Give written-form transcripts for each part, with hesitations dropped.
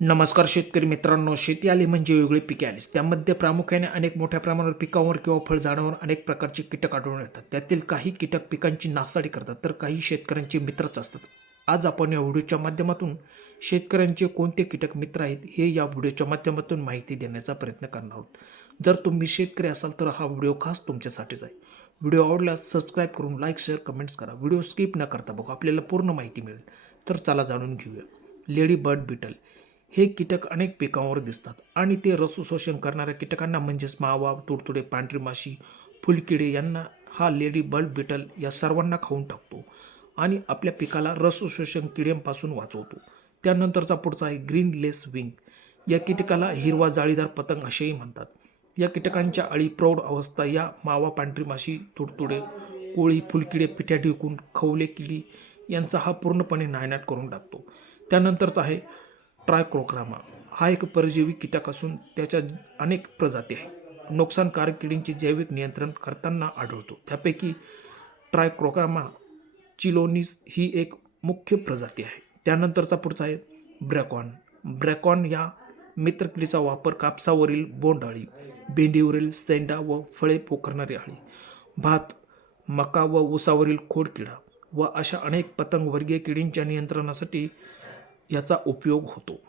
नमस्कार शेतकरी मित्रांनो, शेती आली म्हणजे वेगळी पिके आलीच. त्यामध्ये प्रामुख्याने अनेक मोठ्या प्रमाणावर पिकांवर किंवा फळझाडांवर अनेक प्रकारचे कीटक आढळून येतात. त्यातील काही कीटक पिकांची नासाडी करतात, तर काही शेतकऱ्यांचे मित्रच असतात. आज आपण या व्हिडिओच्या माध्यमातून शेतकऱ्यांचे कोणते कीटक मित्र आहेत हे या व्हिडिओच्या माध्यमातून माहिती देण्याचा प्रयत्न करणार आहोत. जर तुम्ही शेतकरी असाल तर हा व्हिडिओ खास तुमच्यासाठीच आहे. व्हिडिओ आवडल्यास सबस्क्राईब करून लाईक, शेअर, कमेंट्स करा. व्हिडिओ स्किप न करता बघा, आपल्याला पूर्ण माहिती मिळेल. तर चला जाणून घेऊया. लेडी बर्ड बीटल हे कीटक अनेक पिकांवर दिसतात आणि ते रस शोषण करणाऱ्या कीटकांना म्हणजेच मावा, तुडतुडे, पांढरी माशी, फुलकिडे यांना हा लेडी बर्ड बीटल या सर्वांना खाऊन टाकतो आणि आपल्या पिकाला रस शोषण किड्यांपासून वाचवतो. त्यानंतरचा पुढचा आहे ग्रीन लेस विंग. या कीटकाला हिरवा जाळीदार पतंग असेही म्हणतात. या कीटकांच्या अळी प्रौढ अवस्था या मावा, पांढरी माशी, तुडतुडे, कोळी, फुलकिडे, पिठ्या ढिकून, खवले किडी यांचा हा पूर्णपणे नायनाट करून टाकतो. त्यानंतरचा आहे ट्रायक्रोग्रामा. हा एक परजीवी कीटक असून त्याच्या अनेक प्रजाती आहेत. नुकसानकारक किडींचे जैविक नियंत्रण करताना आढळतो. त्यापैकी ट्रायक्रोग्रामा चिलोनिस ही एक मुख्य प्रजाती आहे. त्यानंतरचा पुढचा आहे ब्रॅकॉन. ब्रॅकॉन या मित्रकिडीचा वापर कापसावरील बोंडअळी, भेंडीवरील सेंडा व फळे पोखरणारी अळी, भात, मका व ऊसावरील खोडकिडा व अशा अनेक पतंगवर्गीय किडींच्या नियंत्रणासाठी याचा उपयोग होतो.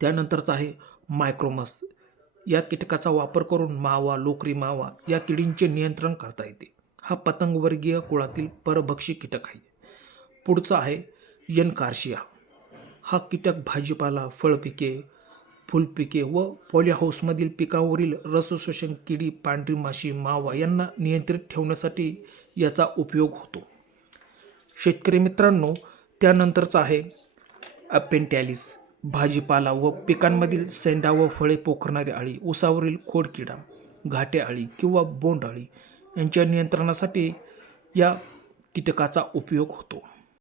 त्यानंतरचा आहे मायक्रोमस. या कीटकाचा वापर करून मावा, लोकरी मावा या किडींचे नियंत्रण करता येते. हा पतंगवर्गीय कुळातील परभक्षी कीटक आहे. पुढचा आहे यनकार्शिया. हा कीटक भाजीपाला, फळपिके, फुलपिके व पॉलीहाऊसमधील पिकांवरील रसशोषण किडी, पांढरी माशी, मावा यांना नियंत्रित ठेवण्यासाठी याचा उपयोग होतो. शेतकरी मित्रांनो, त्यानंतरचा आहे अपेंटॅलिस. भाजीपाला व पिकांमधील सेंडा व फळे पोखरणारी अळी, ऊसावरील खोडकिडा, घाटे अळी किंवा बोंडअळी यांच्या नियंत्रणासाठी या कीटकाचा उपयोग होतो.